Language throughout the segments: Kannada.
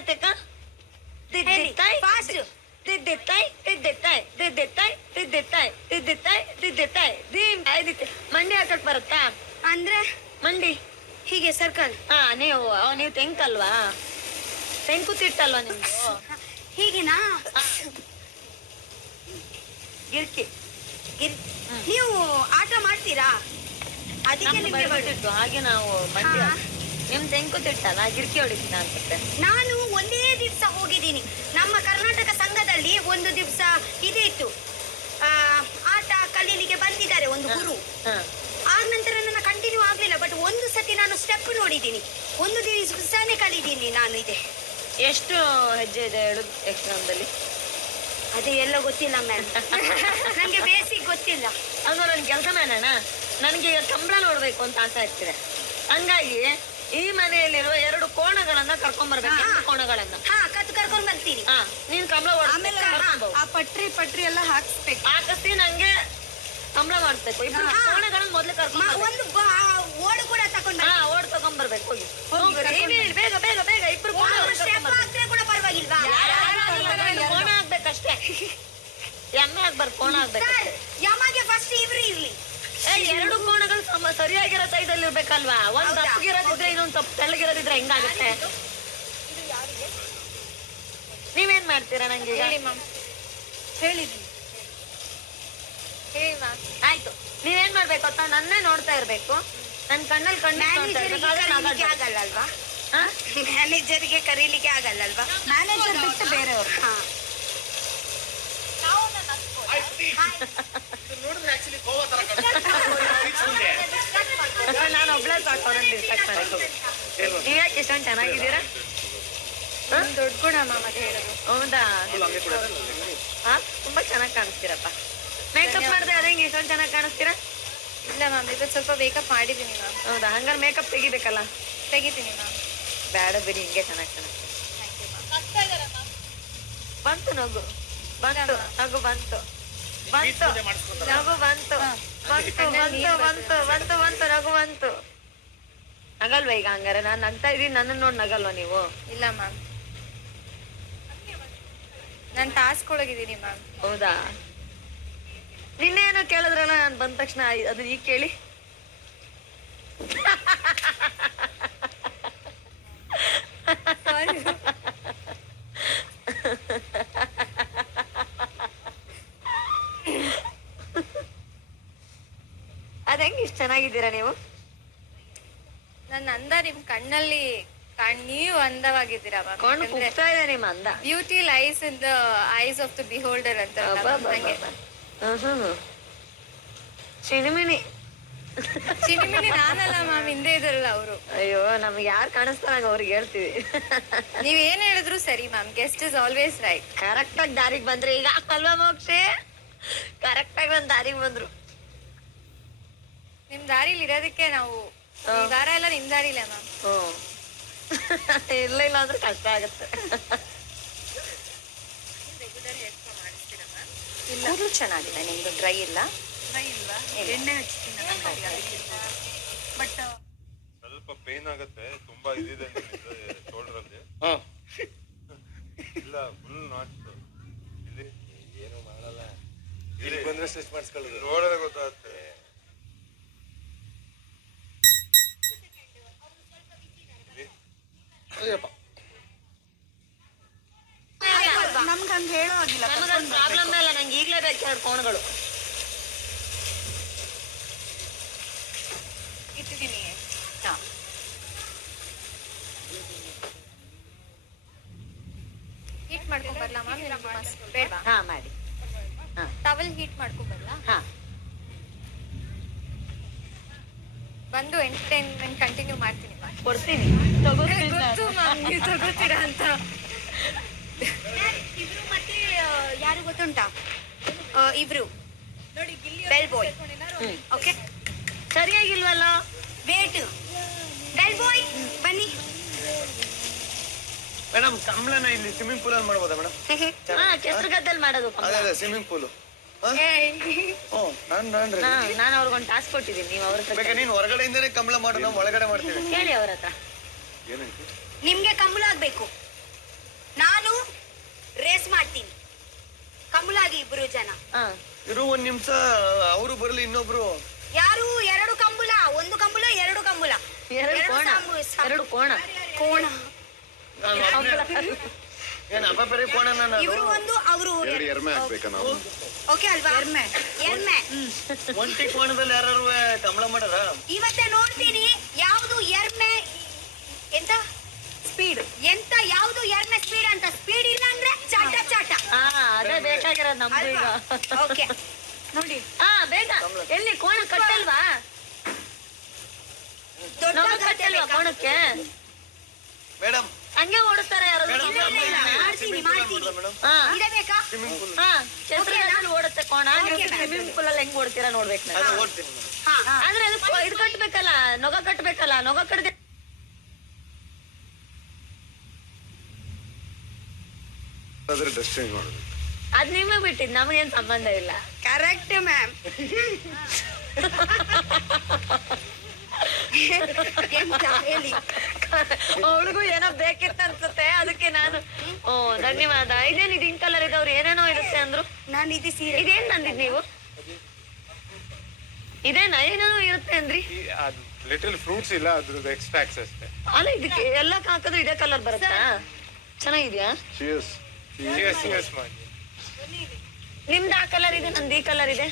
ಆತಕ್ಕ ಫಾಸ್ಟ್. ಮಂಡಿ ಹಾಕಕ್ ಬರುತ್ತಾ? ಅಂದ್ರೆ ಮಂಡಿ ಹೀಗೆ ಸರ್ಕಲ್. ಹಾ, ನೀವು ತೆಂಕಲ್ವಾ? ತೆಂಕುತ್ತಿಟ್ಟಲ್ವಾ ನಿಮ್ದು? ಹೀಗೆನಾ? ಗಿರ್ಕಿ. ನೀವು ಆಟ ಮಾಡ್ತೀರಾ? ಅದಕ್ಕೆ ನಿಮ್ಗೆ ಬರ್ತಿತ್ತು ಹಾಗೆ ನಾವು ಮಂಡಿ. ಹಾ. ನಿಮ್ ತೆಂಕುತ್ತಿಟ್ಟಲ್ಲ, ಗಿರ್ಕಿ ಹೊಡಿತೀನ ಅನ್ಸುತ್ತೆ. ನಾನು ಒಂದೇ ದಿವಸ ಹೋಗಿದ್ದೀನಿ. ನಮ್ಮ ಕರ್ನಾಟಕ ಸಂಘದಲ್ಲಿ ಒಂದು ದಿವಸ ಇದಿತ್ತು, ಆಟ ಕಲೀಲಿಕ್ಕೆ ಬಂದಿದ್ದಾರೆ ಒಂದು ಗುರು. ಆದ ನಂತರ ನನ್ನ ಕಂಟಿನ್ಯೂ ಆಗ್ಲಿಲ್ಲ. ಬಟ್ ಒಂದು ಸತಿ ನಾನು ಸ್ಟೆಪ್ ನೋಡಿದ್ದೀನಿ. ಒಂದು ದಿವಸನೇ ಕಲಿತೀನಿ ನಾನು. ಇದೆ ಎಷ್ಟು ಹೆಜ್ಜೆ ಇದೆ ಹೇಳು ಯಕ್ಷಗಾನದಲ್ಲಿ? ಅದೇ ಎಲ್ಲ ಗೊತ್ತಿಲ್ಲ ಮ್ಯಾಮ್. ನಂಗೆ ಬೇಸಿಕ್ ಗೊತ್ತಿಲ್ಲ. ಅದು ನನ್ ಕೆಲಸ ಮಾಡೋಣ. ನನಗೆ ಕಂಬಳ ನೋಡ್ಬೇಕು ಅಂತ ಆಸೆ ಆಗ್ತಿದೆ. ಹಂಗಾಗಿ ಈ ಮನೆಯಲ್ಲಿರುವ 2 ಕೋಣಗಳನ್ನ ಕರ್ಕೊಂಡ್ ಬರ್ಬೇಕು. 2 ಕೋಣಗಳನ್ನ ಕರ್ಕೊಂಡ್ ಬರ್ತೀನಿ. ನೀನ್ ಕಂಬಳ ಆಮೇಲೆ ಆ ಪಟ್ರಿ ಎಲ್ಲ ಹಾಕಿಸ್ತಿ. ನಂಗೆ ಕಂಬಳ ಮಾಡಿಸ್ಬೇಕು. ಇಬ್ರು ಕೋಣಗಳನ್ನ ಮೊದ್ಲು ಕರ್ಕೊಂಡ್ ಒಂದು ಓಡು ಕೂಡ ತಗೊಂಡ್ ಓಡ್ ತಗೊಂಡ್ ಬರ್ಬೇಕು. ಬೇಗ ಬೇಗ ಬೇಗ ಇಬ್ರು ಕೂಡ ಪರವಾಗಿಲ್ವಾ? ಕೋಣ ಆಗ್ಬೇಕಷ್ಟೇ. ಎಮ್ಮೆ ಆಗ್ಬಾರ್ದು, ಕೋಣ ಆಗ್ಬೇಕಷ್ಟೇ. ಯಮಗೆ ಫಸ್ಟ್ ಇಬ್ರು ಇರ್ಲಿ. 2 ಕೋಣಗಳು ಸರಿಯಾಗಿರೋ ಸೈಜಲ್ಲಿ ಇರ್ಬೇಕಲ್ವಾ? ಒಂದ್ ತಪ್ಪಗಿರೋದಿದ್ರೆ ಇನ್ನೊಂದ್ ತಪ್ಪು ತೆಳ್ಳಗಿರೋದಿದ್ರೆ ಹೆಂಗಾಗುತ್ತೆ? ನೀವೇನ್ ಮಾಡ್ತೀರಾ? ನಂಗೆ ಹೇಳಿದ್ದೀನಿ. ಹೇಳಿ ಮ್ಯಾಮ್. ಆಯ್ತು, ನೀವೇನ್ ಮಾಡ್ಬೇಕು ಅಂತ ನನ್ನೇ ನೋಡ್ತಾ ಇರ್ಬೇಕು. ನನ್ ಕಣ್ಣಲ್ಲಿ ಆಗಲ್ಲಲ್ವಾ? ಮ್ಯಾನೇಜರ್ಗೆ ಕರೀಲಿಕ್ಕೆ ಆಗಲ್ಲಲ್ವಾ? ಮ್ಯಾನೇಜರ್ ಬಿಟ್ಟು ಬೇರೆಯವರು. ನಾನು ಒಬ್ಳೆ ಸಾಕೋರನ್ನ ಡಿಸ್ಟ್ರಾಕ್ಟ್ ಮಾಡಬೇಕು. ನೀವ್ಯಾಕೆ ಇಷ್ಟೊಂದು ಚೆನ್ನಾಗಿದ್ದೀರಾ? ದೊಡ್ಡ ಗುಣ ಮ್ಯಾಮ್ ಅದೇ ಹೇಳೋದು. ಹೌದಾ? ತುಂಬಾ ಚೆನ್ನಾಗಿ ಕಾಣಿಸ್ತೀರಪ್ಪ. ಮೇಕಪ್ ಮಾಡಿದ್ರೆ ಅದೇ ಇಷ್ಟೊಂದು ಚೆನ್ನಾಗಿ ಕಾಣಿಸ್ತೀರಾ? ಇಲ್ಲ ಮ್ಯಾಮ್, ಇದು ಸ್ವಲ್ಪ ಮೇಕಪ್ ಮಾಡಿದ್ದೀನಿ ಮ್ಯಾಮ್. ಹೌದಾ? ಹಂಗಾರೆ ಮೇಕಪ್ ತೆಗಿಬೇಕಲ್ಲ? ತೆಗಿತೀನಿ ಮ್ಯಾಮ್. ಬೇಡ ಬಿಡಿ, ಹಿಂಗೆ ಚೆನ್ನಾಗಿ ಕಾಣಿಸ್ತೀರ. ಬಂತು ನಗು, ಬಂತು ನಗು, ಬಂತು ಬಂತು ನಗು, ಬಂತು ಬಂತು ಬಂತು ಬಂತು ಬಂತು ಬಂತು ನಗು ಬಂತು. ನಗಲ್ವಾ ಈಗ? ಹಂಗಾರೆ ನಾನು ನಗ್ತಾ ಇದೀನಿ, ನನ್ನ ನೋಡಿ ನಗಲ್ವಾ ನೀವು? ಇಲ್ಲ ಮ್ಯಾಮ್, ನಾನು ಟಾಸ್ಕ್ ಒಳಗಿದ್ದೀನಿ ಮ್ಯಾಮ್. ಹೌದಾ? ನಿನ್ನೇನು ಕೇಳಿದ್ರಲ್ಲ, ನಾನು ಬಂದ ತಕ್ಷಣ ಅದನ್ನ ಈಗ ಕೇಳಿ. ಅದ್ ಹೆಂಗ್ ಇಷ್ಟ ಚೆನ್ನಾಗಿದ್ದೀರಾ ನೀವು? ನನ್ನ ಅಂದ ನಿಮ್ ಕಣ್ಣಲ್ಲಿ ನೀವು ಅಂದವಾಗಿದ್ದೀರಾ ಮ್ಯಾಮ್. ಕೊಂಡು ಕುಗ್ತಾ ಇದೆ ನಿಮ್ಮ ಅಂದ. Beauty lies in the eyes of the beholder ಅಂತ. ಚಿಣಿಮಿಣಿ ಚಿಣಿಮಿಣಿ ನಾನಲ್ಲ ಮ್ಯಾಮ್, ಹಿಂದೆ ಇದ್ರಲ್ಲ ಅವರು. ಅಯ್ಯೋ, ನಮ್ಗೆ ಯಾರು ಕಾಣಿಸ್ತಾರ ಅವ್ರಿಗೆ ಹೇಳ್ತೀವಿ. ನೀವ್ ಏನ್ ಹೇಳಿದ್ರು ಸರಿ ma'am. Guest is always right. Correct ಆಗಿ ದಾರಿಗೆ ಬಂದ್ರೆ ಈಗ ಅಲ್ವಾ ಮೋಕ್ಷೆ? ಕರೆಕ್ಟ್ ಆಗಿ ಒಂದ್ ದಾರಿಗೆ ಬಂದ್ರು. ನಿಮ್ ದಾರಿಲಿ ಇರೋದಕ್ಕೆ ನಾವು ಈ ವಾರ ಎಲ್ಲ ನಿಮ್ ದಾರಿ ಇಲ್ಲ ಮ್ಯಾಮ್. ಇಲ್ಲ ಇಲ್ಲ ಅಂದ್ರೆ ಕಷ್ಟ ಆಗತ್ತೆ. ಕೂದಲು ಚೆನ್ನಾಗಿದೆ ನಿಮ್ದು, ಡ್ರೈ ಇಲ್ಲ? ಎಣ್ಣೆ ಬಟ್ ಸ್ವಲ್ಪ ಪೇನ್ ಆಗುತ್ತೆ. ತುಂಬಾ ಇದಿದೆ ಶೋಲ್ಡರ್ ಅಲ್ಲಿ. ಇಲ್ಲ, ಫುಲ್ ನಾಟ್. ಇಲ್ಲಿ ಏನು ಮಾಡಲ್ಲ. ಇಲ್ಲಿ ಬಂದ್ರೆ ಸ್ಟಿಚ್ ಮಾಡಿಸ್ಕೊಳ್ಳೋದು ನೋಡಿದ್ರೆ ಗೊತ್ತಾಗುತ್ತೆ. ನಮ್ಗೆ ಹಂಗೆ ಹೇಳೋ ಆಗಿಲ್ಲ. ಪ್ರಾಬ್ಲಮ್ ಇಲ್ಲ, ನಂಗೆ ಈಗಲೇ ಬೇಕು 2 ಕೋಣಗಳು. ಇಟ್ಟಿದ್ದೀನಿ. ಹೀಟ್ ಮಾಡ್ಕೊಂಬರ್ಲಾ ಮ್ಯಾಮ್? ಬೇಡ, ಹಾ ಮಾಡಿ. ಟವಲ್ ಹೀಟ್ ಮಾಡ್ಕೊಂಬರ್ಲಾ? ಹಾ, ಬಂದು ಎಂಟರ್ಟೈನ್ಮೆಂಟ್ ಕಂಟಿನ್ಯೂ ಮಾಡ್ತೀನಿ ಮ್ಯಾಮ್. ಕೊಡ್ತೀನಿ, ಗೊತ್ತು ಮ್ಯಾಮ್ ನೀವು ತಗೋತೀರಾ ಅಂತ. ಇಬ್ರು ಮತ್ತೆ ಯಾರು ಗೊತ್ತುಂಟಾ? ಇಬ್ರು ನೋಡಿ, ಬೆಲ್ ಬಾಯ್. ಓಕೆ, ಸರಿಯಾಗಿಲ್ವಲ್ಲ? ವೇಟ್. ಬೆಲ್ ಬಾಯ್ ಬನ್ನಿ. ಮೇಡಮ್, ಕಂಬಳನ ಇಲ್ಲಿ ಸ್ವಿಮ್ಮಿಂಗ್ ಪೂಲ್ ಅಲ್ಲಿ ಮಾಡ್ಬೋದಾ ಮೇಡಮ್? ಕೆಸರು ಗದ್ದೆಲ್ ಮಾಡೋದು. ಅದೇ ಸ್ವಿಮ್ಮಿಂಗ್ ಪೂಲ್. ನಾನು ಅವ್ರಿಗೊಂದು ಟಾಸ್ಕ್ ಕೊಟ್ಟಿದ್ದೀನಿ. ನೀವು ಅವ್ರ ಬೇಕಾ ನೀನ್ ಹೊರಗಡೆಯಿಂದನೇ ಕಂಬಳ ಮಾಡು, ನಾವು ಒಳಗಡೆ ಮಾಡ್ತೀವಿ. ಕೇಳಿ ಅವ್ರ ಹತ್ರ. ಏನಂತ? ನಿಮ್ಗೆ ಕಂಬಳ ಆಗ್ಬೇಕು. ಕಮಲಾಗಿ ಇಬ್ರು ಜನ. ಇರು ಒಂದ್ ನಿಮಿಷ, ಅವರು ಬರ್ಲಿ ಇನ್ನೊಬ್ರು. ಯಾರು? ಎರಡು ಕಂಬುಲ, ಒಂದು ಕಂಬುಲ, ಎರಡು ಕಂಬುಲ, ಎರಡು ಕೋಣ. ಕೋಣ ಏನ್ ಅಪಪರಿ ಕೋಣ? ಇವರು ಒಂದು, ಅವರು ಎರ್ಮೆ ಹಾಕ್ಬೇಕಾ ನಾವು? ಓಕೆ ಅಲ್ವಾ? ಎರ್ಮೆ. ಒಂಟಿ ಕೋಣದಲ್ಲಿ ಯಾರು ಕಮಲ ಮಾಡಾರ? ಇವತ್ತೇ ನೋಡ್ತೀನಿ ಯಾವ್ದು ಎರ್ಮೆ ಎಂತ ಸ್ಪೀಡ್, ಎಂತ ಯಾವ್ದು ಎರ್ಮೆ ಸ್ಪೀಡ್ ಅಂತ. ಸ್ಪೀಡ್ ಇಲ್ಲ ಅಂದ್ರೆ ಚಾಟ ಚಾಟ. ಅದೇ ಬೇಕಾಗಿರೋದು ನಮ್ದು ಈಗ. ಓಕೆ ನೋಡಿ. ಬೇಗ ಎಲ್ಲಿ ಕೋಣ ಕಟ್ಟಲ್ವಾ? ದೊಡ್ಡ ಕಟ್ಟಲ್ವಾ ಕೋಣಕ್ಕೆ? ಮೇಡಮ್ ಹಂಗೆ ಓಡಿಸ್ತಾರೆ ಯಾರು? ಮಾಡ್ತೀನಿ ಇದೇ ಬೇಕಾ? ಕ್ಷೇತ್ರದಲ್ಲಿ ಓಡುತ್ತೆ ಕೋಣ. ಸ್ವಿಮ್ಮಿಂಗ್ ಪೂಲ್ ಅಲ್ಲಿ ಹೆಂಗ್ ಓಡ್ತೀರಾ ನೋಡ್ಬೇಕು ನಾನು. ಓಡ್ತೀನಿ ಆದ್ರೆ ಅದು ಇದು ಕಟ್ಬೇಕಲ್ಲ, ನೊಗ ಕಟ್ಬೇಕಲ್ಲ. ನೊಗ ಕಟ್ಟದೆ ಡ್ರೆಸ್ ಚೇಂಜ್ ಮಾಡೋದು. ಅದ್ ನಿಮಗೆ ಬಿಟ್ಟಿದ್, ನಮಗೇನ್ ಸಂಬಂಧ ಇಲ್ಲ. Correct ma'am. ಅವಳಿಗೂ ಏನೋ ಬೇಕಿತ್ತು ಅನ್ಸುತ್ತೆ, ಅದಕ್ಕೆ ನಾನು ಧನ್ಯವಾದ. ಇದೇನ್ ಇದು ಇಂಕ್ ಕಲರ್ ಇದ್ದವ್ರು ಏನೇನೋ ಇರುತ್ತೆ ಅಂದ್ರು. ನಾನು ಇದು ಸೀರೆ ಇದೇನ್ ತಂದಿದ್ ನೀವು? ಇದೇನ ಏನೇನೋ ಇರುತ್ತೆ ಅಂದ್ರಿ? ಲಿಟಲ್ ಫ್ರೂಟ್ಸ್ ಇಲ್ಲ, ಅದ್ರದ್ದು ಎಕ್ಸ್ಟ್ರಾಕ್ಟ್ಸ್ ಅಷ್ಟೇ. ಅಲ್ಲ ಇದಕ್ಕೆ ಎಲ್ಲ ಹಾಕಿದ್ರು ಇದೇ ಕಲರ್ ಬರುತ್ತಾ? ಚೆನ್ನಾಗಿದ್ಯಾ? ನಿಮ್ದು ಆ ಕಲರ್ ಇದೆ, ನಂದು ಈ ಕಲರ್ ಇದೆ.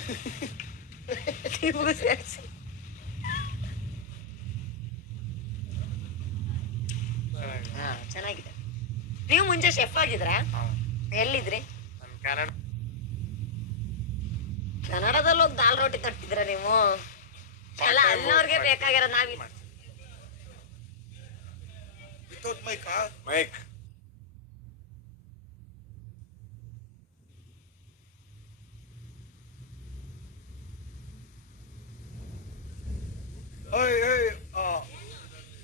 ನಿಮ್ಗೂ ಸೇರಿಸಿ. ಚೆನ್ನಾಗಿದೆ. ನೀವು ಮುಂಚೆ ಶೆಫ್ ಆಗಿದ್ರಾ? ಎಲ್ಲಿದ್ರಿ? ಕನ್ನಡದಲ್ಲಿ ಹೋಗಿ ದಾಲ್ ರೋಟಿ ತಟ್ಟಿದ್ರ ನೀವು? ಅಲ್ಲ, ಅಲ್ಲವ್ರಿಗೆ ಬೇಕಾಗಿರೋ ನಾವಿ ಮೈಕ್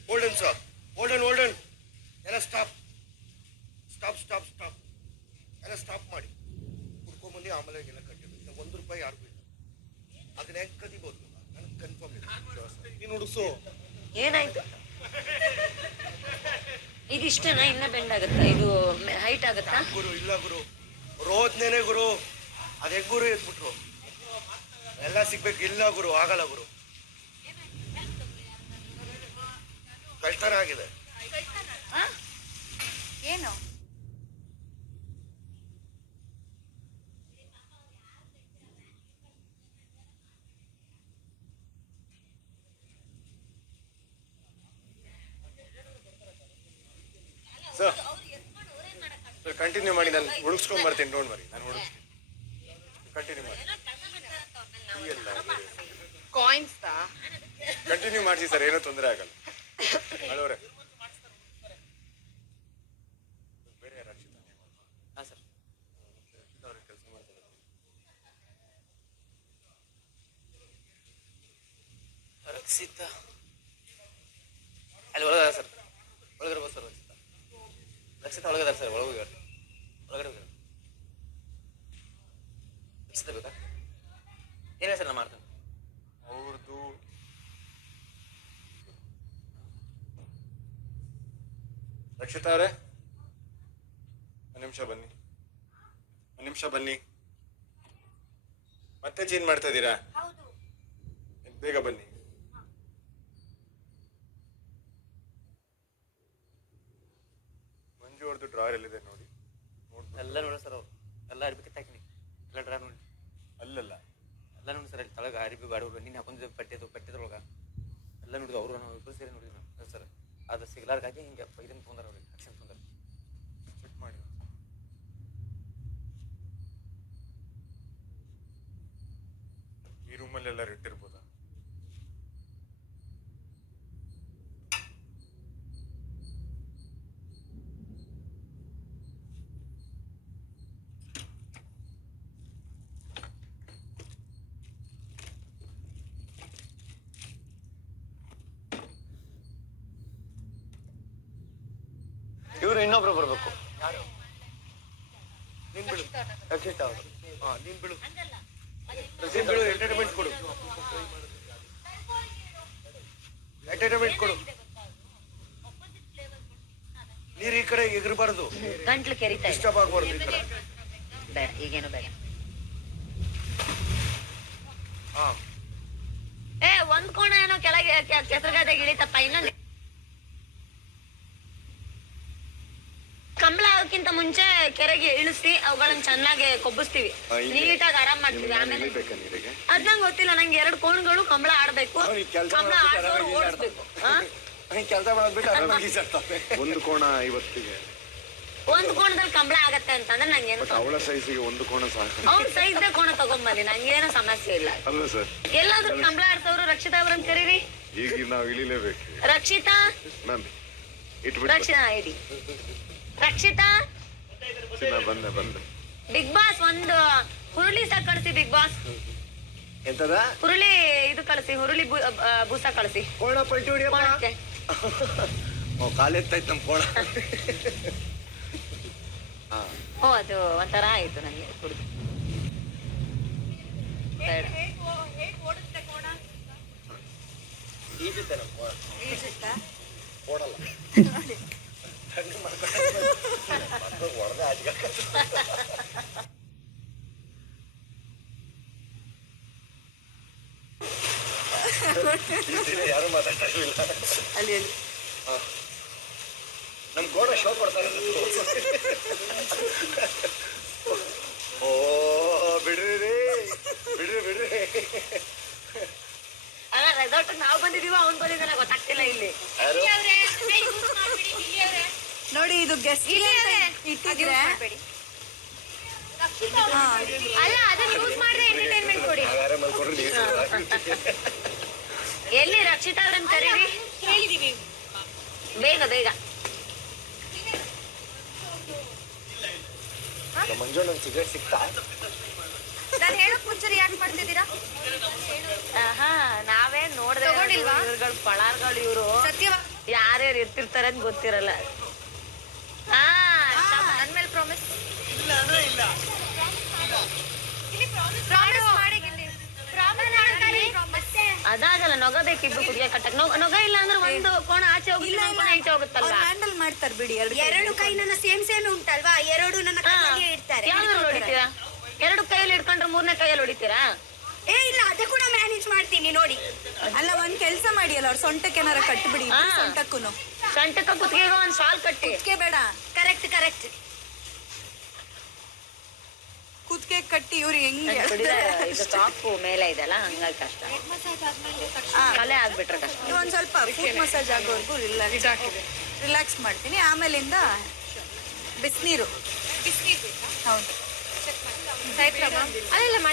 Holden, sir. Holden. ಎಲ್ಲ ಸ್ಟಾಪ್ ಎಲ್ಲ ಸ್ಟಾಪ್ ಮಾಡಿ ಕುಡ್ಕೊಂಬಂದು ಆಮೇಲೆ ಎಲ್ಲ ಕಟ್ಟಿದ್ದು. ₹1 ಯಾರಿಗೂ ಇಲ್ಲ. ಅದನ್ನ ಹೆಂಗ್ ಕದಿಬೋದು ನನಗೆ ಕನ್ಫರ್ಮ್ ಇದೆ. ನೀನು ಹುಡುಸು. ಏನಾಯ್ತು? ಇದಿಷ್ಟೇನಾ? ಇನ್ನ ಬೆಂಡ್ ಆಗುತ್ತಾ? ಇದು ಹೈಟ್ ಆಗುತ್ತಾ? ಗುರು ಇಲ್ಲ ಗುರು, ರೋದ್ನೇನೆ ಗುರು. ಅದ್ ಹೆಂಗ್ ಗುರು ಎತ್ಬಿಟ್ರು? ಎಲ್ಲ ಸಿಗ್ಬೇಕು. ಇಲ್ಲ ಗುರು, ಆಗಲ್ಲ ಗುರು. ಕಷ್ಟನೇ ಆಗಿದೆ. ಏನು ಸರ್ ಕಂಟಿನ್ಯೂ ಮಾಡಿ, ನಾನು ಹುಡುಕ್ಸ್ಕೊಂಡ್ ಬರ್ತೀನಿ. ಡೋಂಟ್ ವರಿ, ನಾನು ಹುಡುಕ್ತೀನಿ. ಕಂಟಿನ್ಯೂ ಮಾಡಿ. ಕಂಟಿನ್ಯೂ ಮಾಡಿಸಿ ಸರ್, ಏನೂ ತೊಂದರೆ ಆಗಲ್ಲ. ಅಳೋರೆ ಬೇರೆ ರಕ್ಷಿತಾ ಕೆಲಸ ಮಾಡ್ತಾರೆ. ರಕ್ಷಿತಾ ಅಲ್ಲಿ ಒಳಗದ ಸರ್, ಒಳಗಡೆ ಬಸ್ ಸರ್. ರಕ್ಷಿತಾ ಒಳಗದಾರ ಸರ್, ಒಳಗಡೆ ಹೋಗ್ಯಾರ. ರಕ್ಷಿತಾ ಬೇಕಾ? ಏನೇ ಸರ್, ನಾ ಮಾಡ್ತೇನೆ. ಅವ್ರದ್ದು ರಕ್ಷಿತಾ ಅವರೇ, ಒಂದು ನಿಮಿಷ ಬನ್ನಿ. ಮತ್ತೆ ಚೇಂಜ್ ಮಾಡ್ತಾ ಇದ್ದೀರಾ? ಬೇಗ ಬನ್ನಿ. ಮಂಜು ಅವ್ರದ್ದು ಡ್ರಾಯರ್ ಎಲ್ಲಿದೆ ನೋಡಿ. ಎಲ್ಲ ನೋಡಿ ಸರ್, ಅವ್ರು ಎಲ್ಲ ಅರ್ಬಿ ಕಿತ್ತಾಕಿನಿ. ಎಲ್ಲ ಡ್ರಾ ನೋಡಿ. ಅಲ್ಲಲ್ಲ, ಎಲ್ಲ ನೋಡಿ ಸರ್, ಅಲ್ಲಿ ತಳಗ ಅರಿಬಿ ಬಾಡೋರು ನೀನು ಹಾಕೊಂಡಿದ್ದು ಪಟ್ಟೆದೊಳಗೆ ಎಲ್ಲ ನೋಡಿದ್ರು. ಅವರು ನಾವು ಇಬ್ಬರು ಸೇರಿ ನೋಡಿದ್ವಿ ನಾವು ಸರ್. ಅದು ಸಿಗ್ಲಾರ್ಗಾಗಿ ಹಿಂಗೆ ಇದನ್ನು ತೊಂದರೆ ಅವ್ರಿಗೆ ಆಕ್ಷನ್ ತೊಂದರೆ ಚೆಕ್ ಮಾಡಿ. ಈ ರೂಮಲ್ಲಿ ಎಲ್ಲರೂ ಇಟ್ಟಿರ್ಬೋದಾ? ಇವರು ಇನ್ನೊಬ್ರು ಬರ್ಬೇಕು. ನೀನ್ ಬಿಡು ರಕ್ಷಿತಾ ಅವರು. ನೀನ್ ಬಿಡು ಎಂಟರ್ಟೈನ್ಮೆಂಟ್ ಕೊಡು. ನೀರು ಈ ಕಡೆ ಎಗರಬಾರ್ದು, ಗಂಟ್ಲು ಕೆರಿತಾ ಇದೆ. ಡಿಸ್ಟರ್ಬ್ ಆಗಬಾರ್ದು. ಈ ಕಡೆ ಬೇಡ ಈಗೇನು ಬೇಡ. ಒಂದ್ ಕೋಣ ಏನೋ ಕೆಳಗೆ ಕೆಸರುಗದ್ದೆಗೆ ಇಳಿತಪ್ಪ. ಇನ್ನೊಂದು ಕಂಬಳ ಆಗೋಕ್ಕಿಂತ ಮುಂಚೆ ಕೆರೆಗೆ ಇಳಿಸಿ ಅವುಗಳನ್ನ ಚೆನ್ನಾಗಿ ಕೊಬ್ಬಿಸ್ತೀವಿ, ನೀಟಾಗಿ ಆರಾಮ್ ಮಾಡ್ತೀವಿ. ಆಮೇಲೆ ಅದ್ ನಂಗೆ ಗೊತ್ತಿಲ್ಲ, ನಂಗೆ 2 ಕೋಣಗಳು ಕಂಬಳ ಆಡ್ಬೇಕು, ಕಂಬಳ ಆಡೋರು ಓಡಿಸ್ಬೇಕು. ಕೆಲಸ ಮಾಡೋದ್ಬಿಟ್ಟು ಒಂದು ಕೋಣ 50ಗೆ ಒಂದ್ ಕೋಣದಲ್ಲಿ ಕಂಬಳ ಆಗತ್ತೆ ಅಂತಂದ್ರೆ ನಂಗೇನು ಅವಳ ಸೈಜಿಗೆ ಒಂದು ಕೋಣ ಸಾಕು. ಅವ್ನ ಸೈಜ್ದೆ ಕೋಣ ತಗೊಂಬನ್ನಿ, ನಂಗೇನು ಸಮಸ್ಯೆ ಇಲ್ಲ. ಅಲ್ಲ ಸರ್, ಎಲ್ಲಾದ್ರೂ ಕಂಬಳ ಆಡ್ಸೋರು ರಕ್ಷಿತಾ ಅವ್ರನ್ನ ಕರೀರಿ. ಈಗ ನಾವು ಇಳಿಲೇಬೇಕು ರಕ್ಷಿತಾ, ಮ್ಯಾಮ್. ಇಟ್ಬಿಟ್ಟು ರಕ್ಷಿತಾ ಇಡಿ. ರಕ್ಷಿತಾ, ಬಂದೆ. ಬಿಗ್ ಬಾಸ್ ಒಂದು ಹುರುಳಿ ಸಾಕ್ ಕಳಿಸಿ. ಬಿಗ್ ಬಾಸ್ ಎಂತದ ಹುರುಳಿ ಇದು ಕಳಿಸಿ, ಹುರುಳಿ ಬೂಸ ಕಳಿಸಿ. ಕೋಣ ಪಲ್ಟಿ ಹೊಡಿಯಪ್ಪ. ಕೋಣಕ್ಕೆ ಕಾಲೆತ್ತಾಯ್ತು ನಮ್ಮ ಕೋಣ. ಓ ಅದು ಒಂಥರ ಆಯ್ತು ನಂಗೆ ಕುಡಿದು. ಬೇಡ. ಈಜುತ್ತೆ ನಮ್ಮ ಕೋಣ. ಓಡಲ್ಲ. ತಣ್ಣಗೆ ಮಾಡ್ಕೊಂಡು ಹೊಡೆದ ಆಜ್ಗ ಯಾರು ಮಾತಾಡ್ತಿರ್ಲಿಲ್ಲ ಅಲ್ಲಿ ನಮ್ ಕೋಣ ಶೋ ಕೊಡ್ತಾರೆ. ಓ ಬಿಡ್ರಿ. ಅಲ್ಲ, ರೆಸಾರ್ಟ್ ನಾವು ಬಂದಿದೀವ, ಅವ್ನ್ ಬಂದಿದ್ದಾನೆ ಗೊತ್ತಾಗ್ತಿಲ್ಲ ಇಲ್ಲಿ. ನೋಡಿ ಇದು ಗೆಸ್ಟ್ ಇಟ್ಟಿದ್ರೆ ಅಲ್ಲ ಅದನ್ನ ಯೂಸ್ ಮಾಡಿದ್ರೆ ಎಂಟರ್ಟೈನ್ಮೆಂಟ್ ಕೊಡಿ. ಎಲ್ಲಿ ರಕ್ಷಿತಾ ಅವ್ರನ್ನ ಕರೀರಿ. ಹೇಳಿದೀವಿ ಬೇಗ ಬೇಗ. ಮಂಜು ನನ್ ಸಿಗರೇಟ್ ಸಿಗ್ತಾ? ನಾನು ಹೇಳಕ್ ಮುಂಚೆ ಯಾಕೆ ಮಾಡ್ತಿದ್ದೀರಾ? ನಾವೇನ್ ನೋಡ್ದೆ ತಗೊಂಡಿಲ್ವಾ? ಇವ್ರುಗಳು ಪಳಾರ್ಗಳು ಇವ್ರು ಸತ್ಯವಾ ಯಾರ್ಯಾರು ಇರ್ತಿರ್ತಾರೆ ಅಂತ ಗೊತ್ತಿರಲ್ಲ. ನನ್ ಮೇಲೆ ಪ್ರಾಮಿಸ್ ಅದಾಗಲ್ಲ, ನೊಗ ಬೇಕಿಬ್ರು ಕುದಿಗೆ ಕಟ್ಟಕ್. ನೊಗ ಇಲ್ಲ ಅಂದ್ರೆ ಒಂದು ಕೋಣ ಆಚೆ ಹೋಗಿ ಕೋಣ ಈಚೆ ಹೋಗುತ್ತಲ್ಲ. ಹ್ಯಾಂಡಲ್ ಮಾಡ್ತಾರೆ ಬಿಡಿ. ಎರಡು ಕೈ ನನ್ನ ಸೇಮ್ ಉಂಟಲ್ವಾ, ಎರಡು ನನ್ನ ಕೈಯಲ್ಲಿ ಇಡ್ತಾರೆ. ಯಾವ್ದ್ರಲ್ಲಿ ಹೊಡಿತೀರಾ? 2 ಕೈಯಲ್ಲಿ ಹಿಡ್ಕೊಂಡ್ರೆ 3ನೇ ಕೈಯಲ್ಲಿ ಹೊಡಿತೀರಾ? ಏ ಇಲ್ಲ, ಅದು ಕೂಡ ಮ್ಯಾನೇಜ್ ಮಾಡ್ತೀನಿ ನೋಡಿ. ಅಲ್ಲ, ಒಂದ್ ಕೆಲ್ಸ ಮಾಡಿ, ಅಲ್ಲ ಅವ್ರ ಸೊಂಟಕ್ಕೆ ಏನಾರ ಕಟ್ಬಿಡಿ. ಸೊಂಟಕ್ಕೂನು ಸೊಂಟಕ್ಕ ಕುತ್ತಿಗೆಗೆ ಒಂದ್ ಶಾಲ್ ಕಟ್ಟಿ. ಕುತ್ಕೆ ಬೇಡ, ಕರೆಕ್ಟ್ ಕುತ್ಕೆ ಕಟ್ಟಿ. ಇವ್ರು ಹೆಂಗೆ ಇದು ಟಾಪ್ ಮೇಲೆ ಇದೆಲ್ಲ, ಹಂಗಾಗಿ ಕಷ್ಟ. ತಲೆ ಆಗ್ಬಿಟ್ರೆ ಕಷ್ಟ. ಒಂದ್ ಸ್ವಲ್ಪ ಫುಟ್ ಮಸಾಜ್ ಆಗೋವರೆಗೂ ರಿಲ್ಯಾಕ್ಸ್ ಮಾಡ್ತೀನಿ. ಆಮೇಲಿಂದ ಬಿಸಿನೀರು. ಹೌದು, ಅಲ್ಲೆಲ್ಲ ಮಾಡಿ.